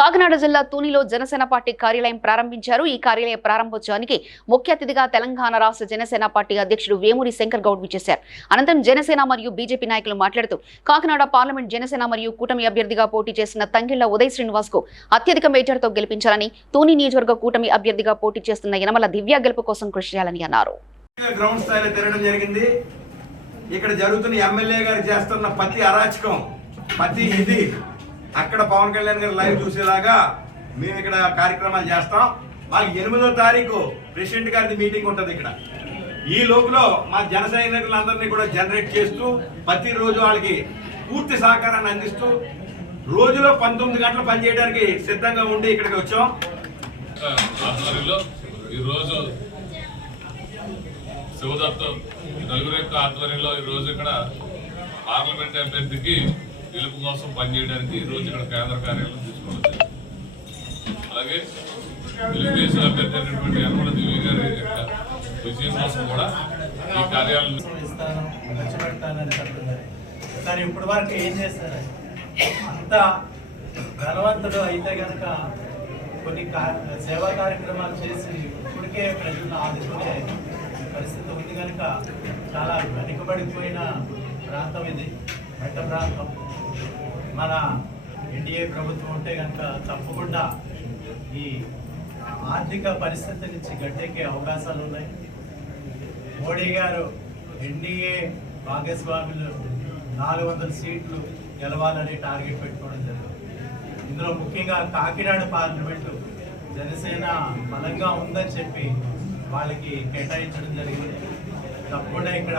కాకినాడ జిల్లా తూనిలో జనసేన పార్టీ కార్యాలయం ప్రారంభించారు. ఈ కార్యాలయ ప్రారంభోత్సవానికి ముఖ్య అతిథిగా తెలంగాణ రాష్ట్ర జనసేన పార్టీ అధ్యక్షుడు వేమూరి శంకర్ గౌడ్ విచ్చేశారు. అనంతరం జనసేన మరియు బీజేపీ నాయకులు మాట్లాడుతూ కాకినాడ పార్లమెంట్ జనసేన మరియు కూటమి అభ్యర్థిగా పోటీ చేసిన తంగిళ్ళ ఉదయ్ శ్రీనివాస్కు అత్యధిక మేజర్తో గెలిపించాలని తూని నియోజకవర్గ కూటమి అభ్యర్థిగా పోటీ చేస్తున్న యనమల దివ్య గెలుపు కోసం కృషి చేయాలని అన్నారు. గ్రౌండ్ స్థాయిలో తిరగడం జరిగింది. ఇక్కడ జరుగుతున్న ఎమ్మెల్యే గారు చేస్తున్న ప్రతి అరాచకం ప్రతి ఇది. అక్కడ పవన్ కళ్యాణ్ గారు లైవ్ చూసేలాగా మేము ఇక్కడ కార్యక్రమాలు చేస్తాం. మాకు ఎనిమిదో తారీఖు ప్రెసిడెంట్ గారిది మీటింగ్ ఉంటుంది ఇక్కడ. ఈ లోపల మా జన సైనికులందరినీ కూడా జనరేట్ చేస్తూ ప్రతిరోజు వాళ్ళకి పూర్తి సహకారాన్ని అందిస్తూ రోజులో పంతొమ్మిది గంటలు పనిచేయడానికి సిద్ధంగా ఉండి ఇక్కడికి వచ్చాం. ఆధ్వర్యంలో ఈరోజు శివదత్తం నలుగురు యొక్క ఆధ్వర్యంలో ఈరోజు ఇక్కడ పార్లమెంట్ అభ్యర్థికి గెలుపు కోసం పనిచేయడానికి ఈరోజు ఇక్కడ కేంద్ర కార్యాలయం తీసుకోవడం అలాగే తెలుగుదేశం అభ్యర్థి అయినటువంటి యనమల దివ్య గారి యొక్క విజయం కోసం కూడా ఈ కార్యాలయం ఇస్తాను కానీ ఇప్పటి వరకు ఏం చేస్తారు అంత బలవంతుడు అయితే కనుక కొన్ని సేవా కార్యక్రమాలు చేసి ఇప్పటికే ప్రజలను ఆదుకునే పరిస్థితి ఉంది కనుక చాలా వెనుకబడిపోయిన ప్రాంతం ఇది. మెట్ట ప్రాంతం మన ఎన్డీఏ ప్రభుత్వం ఉంటే కనుక తప్పకుండా ఈ ఆర్థిక పరిస్థితి నుంచి గట్టెక్కే అవకాశాలు ఉన్నాయి. మోడీ గారు ఎన్డీఏ భాగస్వాములు నాలుగు వందల సీట్లు గెలవాలని టార్గెట్ పెట్టుకోవడం జరిగింది. ఇందులో ముఖ్యంగా కాకినాడ పార్లమెంటు జనసేన బలంగా ఉందని చెప్పి వాళ్ళకి కేటాయించడం జరిగింది. తప్పకుండా ఇక్కడ